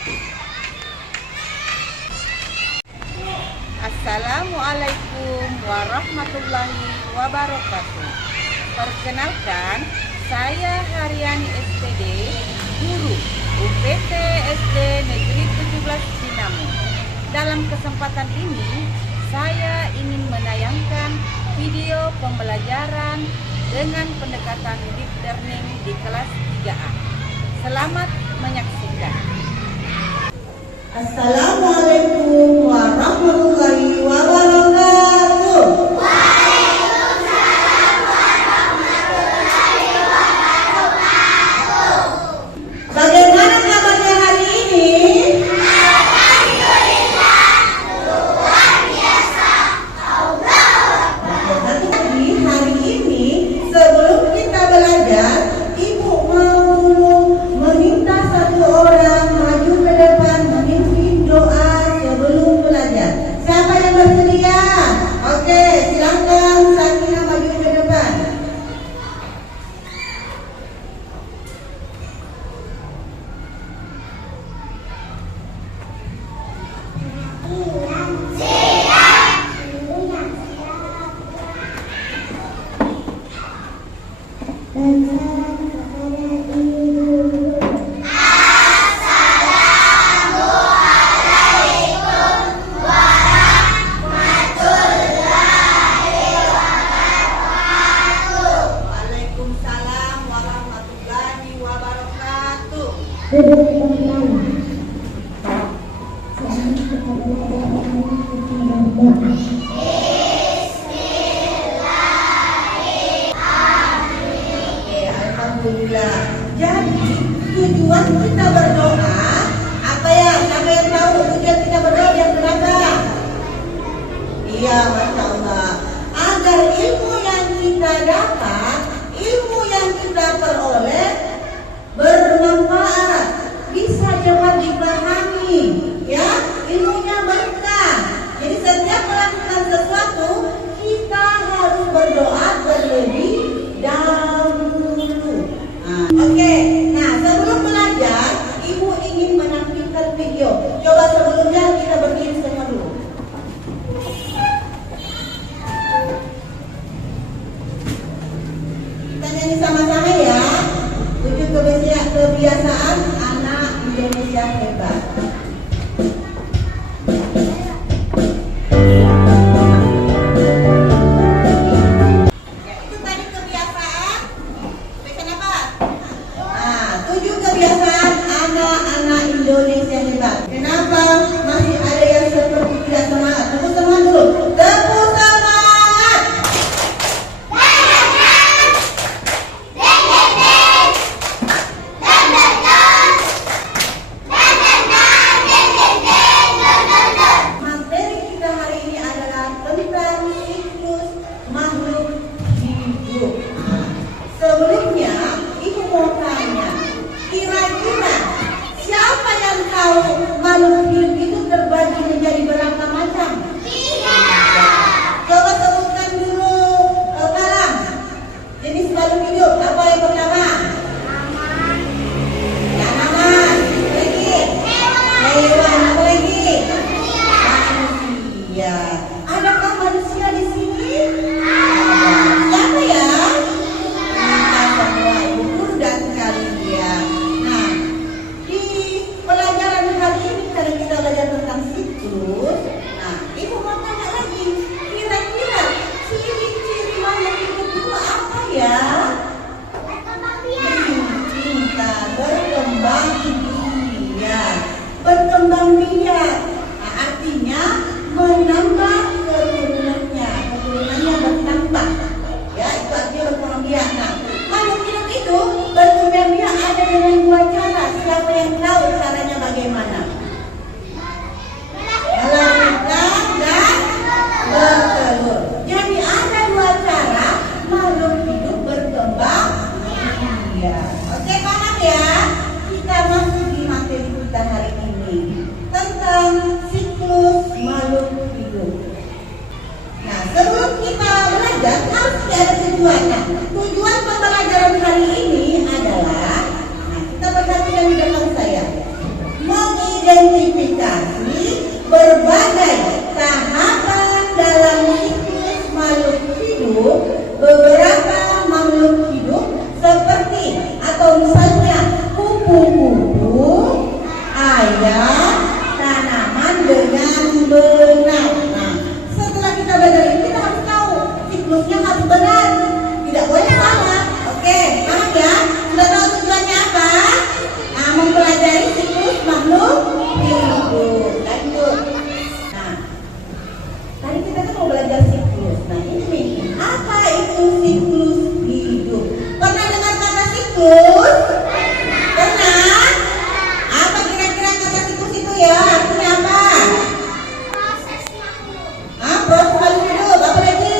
Assalamualaikum warahmatullahi wabarakatuh. Perkenalkan, saya Haryani SPD, guru UPT SD Negeri 17 Cinamu. Dalam kesempatan ini, saya ingin menayangkan video pembelajaran dengan pendekatan deep learning di kelas 3A. Selamat menyaksikan. Assalamualaikum warahmatullahi wabarakatuh. Waalaikumsalam warahmatullahi wabarakatuh. Bagaimana kabarnya hari ini? Alhamdulillah, luar biasa. Allah. Jadi hari ini sebelum kita belajar, Ibu mau dulu meminta satu orang maju ke depan memimpin doa sebelum belajar. Siapa yang bersedia? Oke, silakan Sakinah maju ke depan. Waalaikumsalam warahmatullahi wabarakatuh. Oke, alhamdulillah. Jadi tujuan kita berdoa apa ya? Siapa yang tahu tujuan kita berdoa yang kenapa? Iya, masya Allah. Agar ilmu yang kita dapat, ilmu yang kita peroleh bermanfaat, bisa cepat dipahami, ya, ilmunya berkah. Jadi setiap melakukan sesuatu kita harus berdoa terlebih dahulu. Oke, nah sebelum belajar, Ibu ingin menampilkan video. Coba sebelumnya kita berdiri semua dulu. Kita nyanyi sama-sama ya. 7 kebiasaan anak Indonesia hebat. Itu tadi kebiasaan. Apa? Nah, 7 kebiasaan anak-anak Indonesia hebat. Kenapa masih ada yang seperti tidak semangat? Tepuk semangat dulu. Tepuk semangat. Materi kita hari ini adalah tentang siklus makhluk hidup. Sebelumnya, Ibu mau tanya, kira-kira siapa yang tahu makhluk hidup itu mengidentifikasi berbagai tahapan dalam siklus makhluk hidup. Beberapa makhluk hidup seperti atau misalnya kupu-kupu, ayam, tanaman dengan benar. Nah, setelah kita belajar ini kita harus tahu siklusnya harus benar, tidak boleh salah. Oke, paham ya? Sudah tahu tujuannya apa? Nah, mempelajari siklus makhluk hidup. Lanjut. Nah, tadi kita kan mau belajar siklus. Nah, ini apa itu siklus hidup? Pernah dengar kata siklus? Pernah? Apa kira-kira kata siklus itu ya? Artinya apa? Proses makhluk. Proses makhluk hidup. Apa lagi?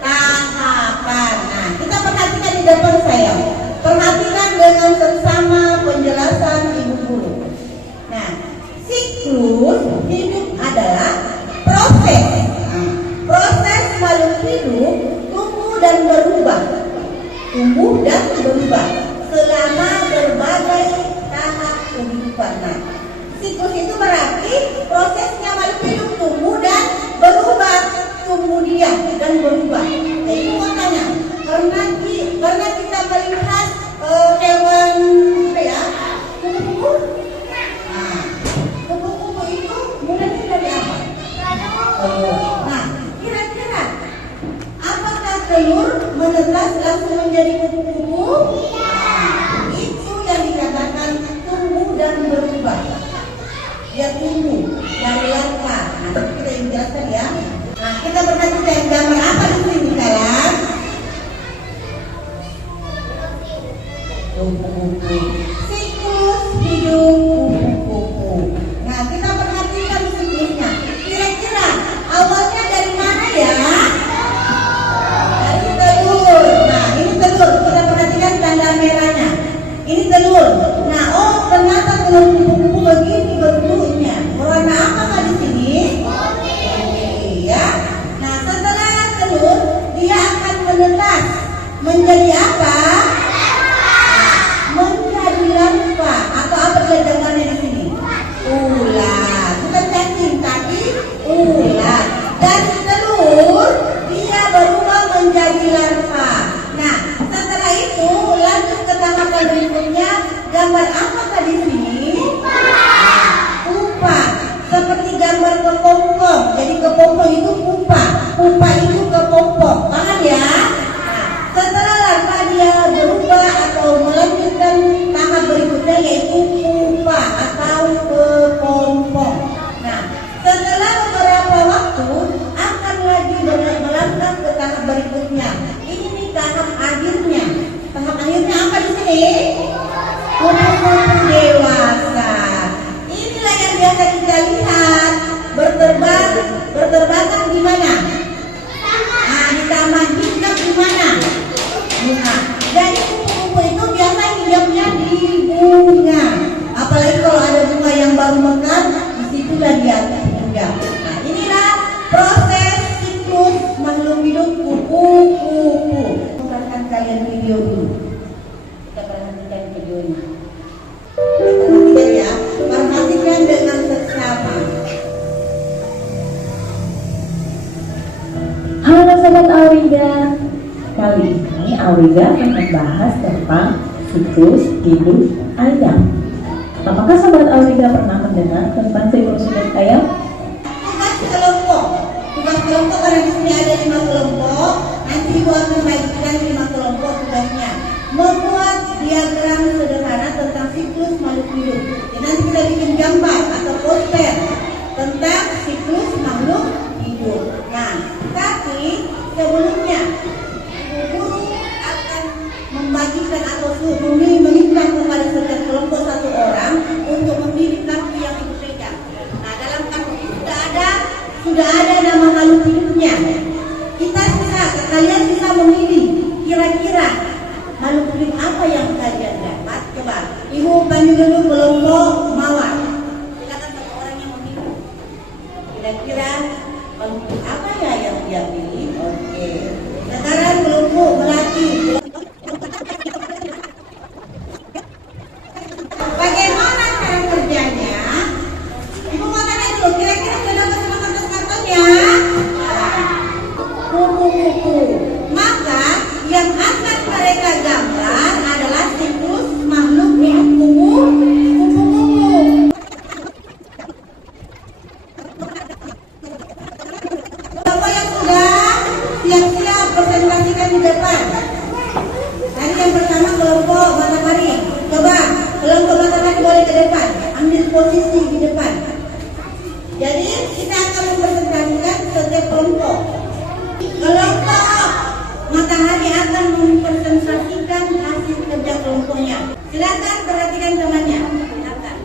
Tahapan. Nah, kita perhatikan di depan saya. Perhatikan dengan seksama penjelasan ibu guru. Nah, siklus hidup adalah proses. Proses makhluk hidup tumbuh dan berubah selama berbagai tahap kehidupan. Nah, siklus itu berarti prosesnya makhluk hidup tumbuh dan berubah, kemudian dan berubah. Jadi makanya karena kita melihat hewan apa ya, kupu-kupu. Nah, kupu-kupu itu mulainya dari apa? Nah, kira-kira apakah telur menetas langsung menjadi kupu-kupu? Nah, itu yang dikatakan tumbuh dan berubah. Dia tumbuh dari larva. Nah, nanti kita yang jelaskan ya. Nah, kita perhatikan gambar apa di sini sekarang? Kupu-kupu. Siklus hidup kupu-kupu. Nah, kita perhatikan siklusnya. Kira-kira awalnya dari mana ya? Dari telur. Nah, ini telur. Kita perhatikan tanda merahnya. Ini telur. Nah, oh ternyata telur kupu-kupu begini bentuknya. Warna apa nggak di sini? Ya. Nah, setelah telur dia akan menetas menjadi apa? Menjadi larva atau apa jawabannya di sini? Ulat. Bukan cacing tapi ulat. Dari telur dia berubah menjadi larva. Nah, setelah itu lanjut ke tahapan berikutnya. Gambar apa di sini? Pupa. Seperti gambar kepompong. Jadi kepompong itu pupa. Pupa itu kepompong. Paham ya? Nah, setelah larva dia berubah atau melanjutkan tahap berikutnya yaitu pupa atau kepompong. Nah, setelah beberapa waktu akan lagi melangkah ke tahap berikutnya. Ini nih tahap akhirnya. Tahap akhirnya apa di sini? Kupu-kupu dewasa. Inilah yang biasa kita lihat berterbangan di mana? Nah, di taman hijau di mana? Bunga. Jadi kupu-kupu itu biasa hidupnya di bunga. Apalagi kalau ada bunga yang baru mekar, di situ dan di atas juga. Nah, inilah proses siklus makhluk hidup kupu-kupu. Perhatikan kalian video dulu. Kita perhatikan videonya. Perhatikan ya, perhatikan dengan seksama. Halo Sobat Awida, kali ini Awida akan membahas tentang siklus hidup ayam. Apakah Sobat Awida pernah mendengar tentang siklus hidup ayam? Tugas kelompok karena di sini ada 5 kelompok. Nanti Ibu akan bagikan 5 kelompok tugasnya. Membuat diagram sederhana tentang siklus makhluk hidup. Jadi nanti kita bikin gambar atau poster tentang siklus makhluk hidup. Nah, tapi sebelumnya Ibu guru akan membagikan atau meminta kepada setiap kelompok 1 orang untuk memilih kartu yang Ibu pegang. Nah, dalam kartu itu sudah ada nama makhluk hidupnya. Kalian bisa memilih kira-kira makhluk hidup apa yang kalian dapat. Coba Ibu panggil dulu kelompok mawar. Silakan satu orang posisi di depan. Jadi kita akan mempresentasikan setiap kelompok. Kelompok matahari akan mempresentasikan hasil kerja kelompoknya. Silakan perhatikan temannya. Silakan.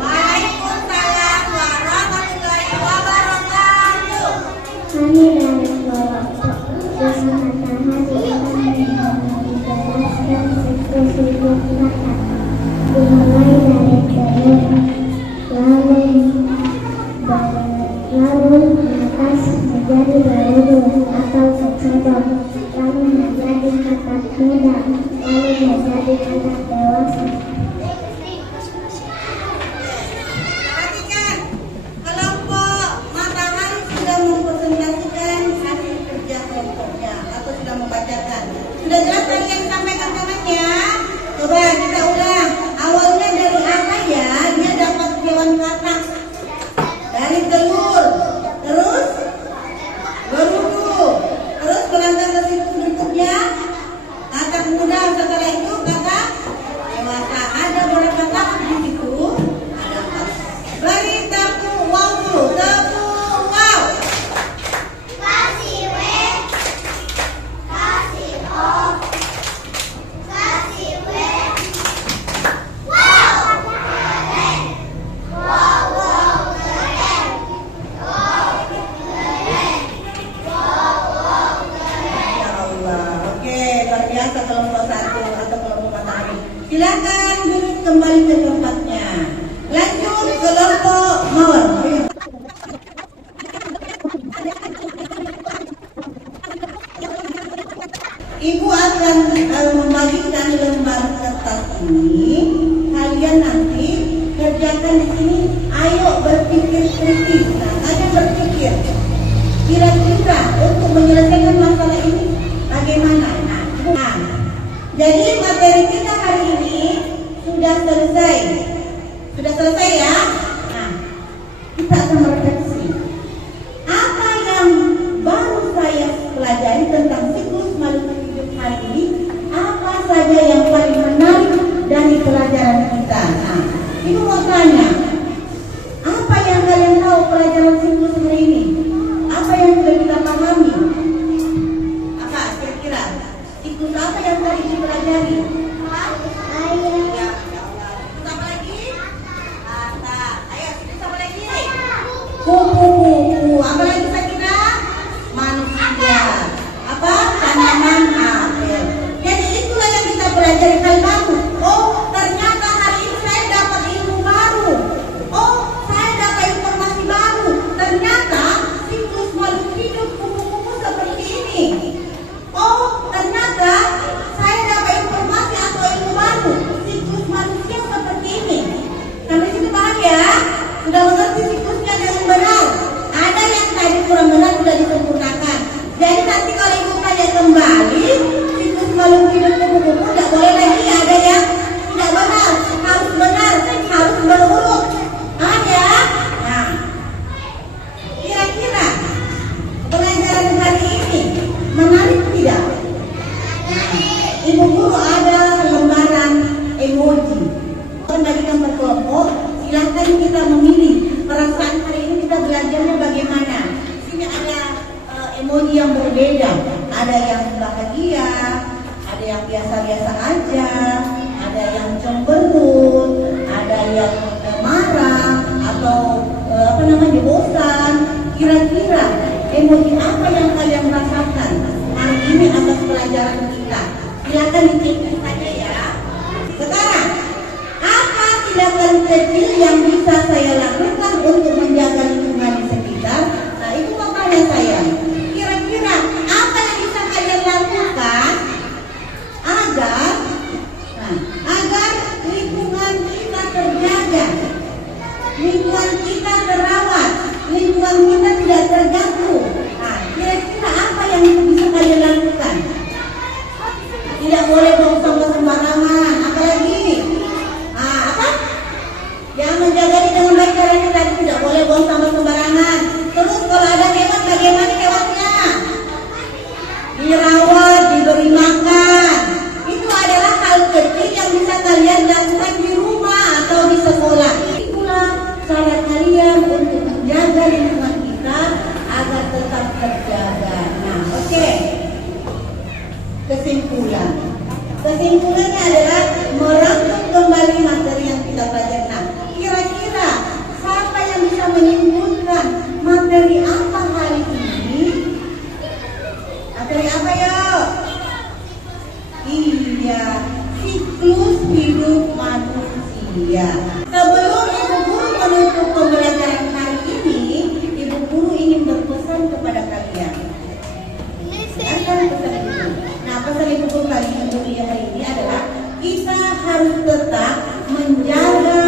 Waalaikumsalam warahmatullahi wabarakatuh. Kami dari kelompok Desa Matahari akan menjelaskan siklus hidup makan, dimulai dari telur, lalu menetas menjadi berulu atau kecebong, lalu menjadi katak muda, lalu menjadi katak dewasa. Perhatikan, kelompok matahari sudah mempresentasikan hasil kerja kelompoknya atau sudah membacakan. Sudah jelas tadi yang disampaikan temannya? Coba kita ulang. Awalnya dari apa ya? Dia dapat hewan katak dari telur, terus berudu, terus melangkah ke situ berikutnya katak muda, setelah itu katak dewasa. Ada berapa tahap di situ? Ada 4. Beri tepuk wow dulu, tepuk wow. Kasih W, kasih O, kasih W. Wow, keren. Wow, wow, keren. Wow, keren. Wow, wow, keren. Ya Allah, oke, luar biasa kelompok 1 atau kelompok matahari. Silakan duduk kembali ke tempatnya. Lanjut kelompok mawar. Ibu akan membagikan lembar kertas ini. Kalian nanti kerjakan di sini. Ayo berpikir kritis. Nah, kalian berpikir. Kira-kira untuk menyelesaikan masalah ini bagaimana? Nah, jadi materi kita hari ini sudah selesai. Sudah selesai ya? Nah, kita akan merefleksi. Apa yang baru saya pelajari tentang siklus makhluk hidup hari ini? Apa saja yang paling menarik dari pelajaran kita? Nah, Ibu mau tanya, apa yang kalian tahu pelajaran siklus hari ini? Apa yang sudah kita pahami? Apa kira-kira? Siklus apa yang tadi dipelajari? Ayah. Ya, sama lagi? Ayo, sama lagi. Kupu-kupu. Apa lagi saya kira? Manusia. Apa? Tanaman apel. Jadi itulah yang kita pelajari hal baru. Oh, ternyata hari ini saya dapat ilmu baru. Oh, saya dapat informasi baru. Ternyata siklus makhluk hidup kupu-kupu seperti ini. Oh, ternyata saya dapat informasi atau ilmu baru. Siklus manusia seperti ini. Sampai situ paham ya? Sudah mengerti siklusnya dengan benar. Ada yang tadi kurang benar sudah disempurnakan. Jadi nanti kalau ibu tanya kembali siklus makhluk hidup kupu-kupu, tidak boleh lagi ada yang tidak benar. Harus benar, harus berurut. Paham ya? Nah, kira-kira pelajaran hari ini menarik tidak? Ibu guru ada lembaran emoji. Bagikan per kelompok, silahkan kita memilih perasaan hari ini kita belajarnya bagaimana. Sini ada emoji yang berbeda. Ada yang bahagia, ada yang biasa-biasa aja, ada yang cemberut, ada yang marah atau bosan. Kira-kira emoji apa yang kalian rasakan hari ini atas pelajaran kita? Silakan diketik saja ya. Sekarang, apa tindakan kecil yang bisa saya lakukan untuk menjaga lingkungan di sekitar? Nah, itu makanya saya. Kira-kira apa yang bisa kalian lakukan agar lingkungan kita terjaga, lingkungan kita terawat, lingkungan kita tidak terganggu? Nah, kira-kira apa yang bisa kalian lakukan? Tidak boleh buang sampah sembarangan. Apalagi apa? Yang menjaga dengan baik caranya tadi, tidak boleh buang sampah sembarangan. Terus kalau ada hewan, bagaimana hewannya? Dirawat, diberi makan. Itu adalah hal kecil yang bisa kalian Iya. Sebelum Ibu Guru menutup pembelajaran hari ini, Ibu Guru ingin berpesan kepada kalian. Apa pesan Ibu? Nah, pesan Ibu Guru kali ini hari ini adalah kita harus tetap menjaga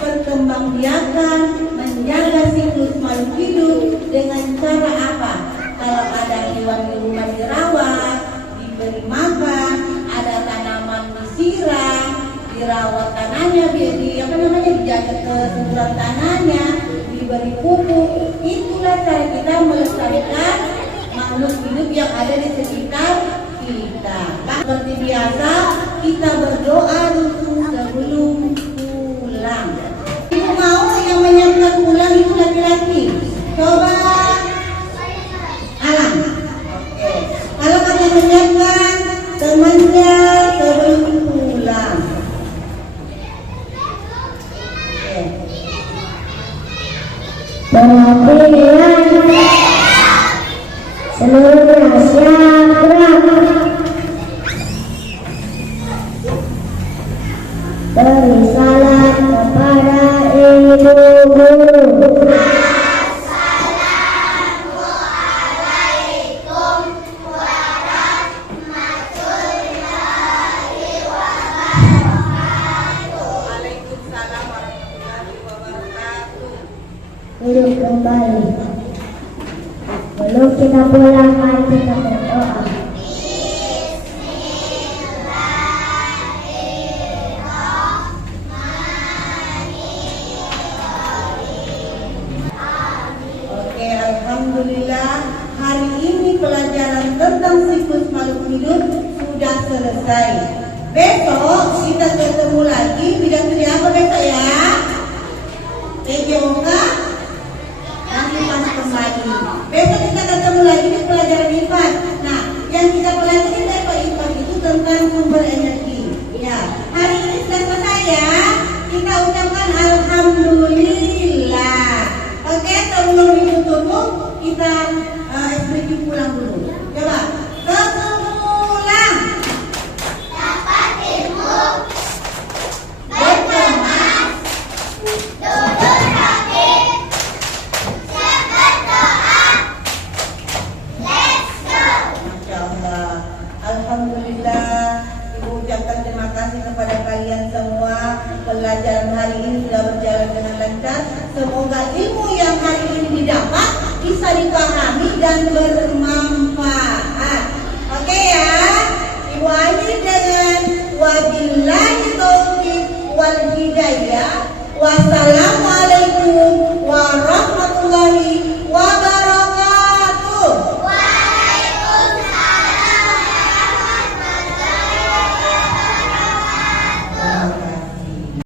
perkembangbiakan, menjaga siklus makhluk hidup dengan cara apa? Kalau ada hewan di rumah dirawat, diberi makan, ada tanaman disiram, dirawat tanahnya, dijaga kesuburan tanahnya, diberi pupuk. Itulah cara kita melestarikan makhluk hidup yang ada di sekitar kita. Seperti biasa, kita berdoa dulu sebelum pulang. Ibu mau yang menyiapkan pulang itu laki-laki. Coba Alam. Oke. Kalau kamu menyiapkan temannya sebelum pulang. Perhatian seluruh siap gerak. Beri salam kepada Ibu Guru. Waalaikumsalam warahmatullahi wabarakatuh. Duduk kembali. Belum kita pulang, mari kita berdoa. Oke, alhamdulillah hari ini pelajaran tentang siklus makhluk hidup sudah selesai. Besok kita ketemu lagi. Bidang apa besok ya? TJOK dan IPA kembali. Besok kita ketemu lagi di pelajaran IPA. Nah, yang kita pelajari dari IPA itu tentang sumber energi. Ya, hari ini sudah selesai ya. Kita ucapkan alhamdulillah. Oke, sebelum ditutup kita ekspresi pulang dulu. Coba, kepulang. Dapat ilmu, Berkemas. duduk rapi, siap berdoa. Let's go. Masya Allah. Alhamdulillah. Ibu ucapkan terima kasih kepada kalian semua. Pelajaran hari ini sudah berjalan dengan lancar. Semoga ilmu yang hari ini didapat bisa dipahami dan bermanfaat.